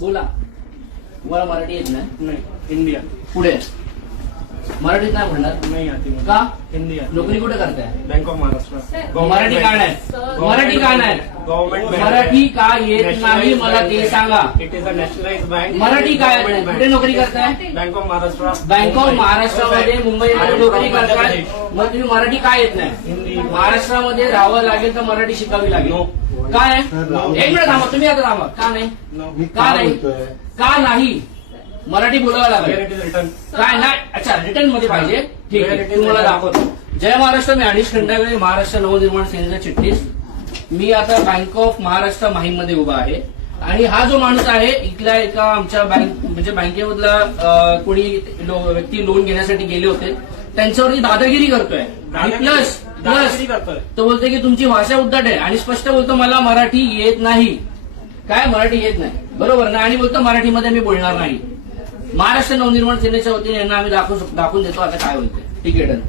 बोला. तुम्हाला मराठी येत नाही? नहीं, हिंदी आती. पुढे मराठीत नाही म्हणणार नहीं आती मुझे. का? हिंदी आती. नोकरी कुठे करताय? Bank of Maharashtra. मराठी का नाही? मराठी का नाही? गव्हर्नमेंट मराठी का येत नाही मला ते सांगा. It is a nationalise bank. Marathi काय येत नाही? कुठे नोकरी करताय? Bank of Maharashtra. Bank of महाराष्ट्रामध्ये मुंबईमध्ये नोकरी करताय. मग तुम्ही मराठी का येत नाही? हिंदी. महाराष्ट्रामध्ये राहावं लागेल तर मराठी शिकावी लागेल. नो. का नाही? एक मिनिट थांबा, तुम्ही आता थांबा. का नाही? का नाही? का नाही? मराठी बोलावं Where लागेल. it is written. काय नाही? अच्छा, रिटर्न मध्ये पाहिजे. ठीक आहे, तुम्हाला दाखवतो. जय महाराष्ट्र. मी अनिश खंडागळे, महाराष्ट्र नवनिर्माण सेनेचा चिटणीस. मी आता बँक ऑफ महाराष्ट्र माहीममध्ये उभा आहे आणि हा जो माणूस आहे इथल्या एका आमच्या म्हणजे बँकेमधला कोणी व्यक्ती लोन घेण्यासाठी गेले होते, त्यांच्यावरती दादागिरी करतोय. प्लस दादागिरी करतोय. तो बोलतोय की तुमची भाषा उद्धट आहे आणि स्पष्ट बोलतो मला मराठी येत नाही. काय मराठी येत नाही? बरोबर ना? आणि बोलतो मराठीमध्ये मी बोलणार नाही. महाराष्ट्र नवनिर्माण सेनेच्या वतीने यांना आम्ही दाखवून देतो आता काय होते. ठीक आहे, डन.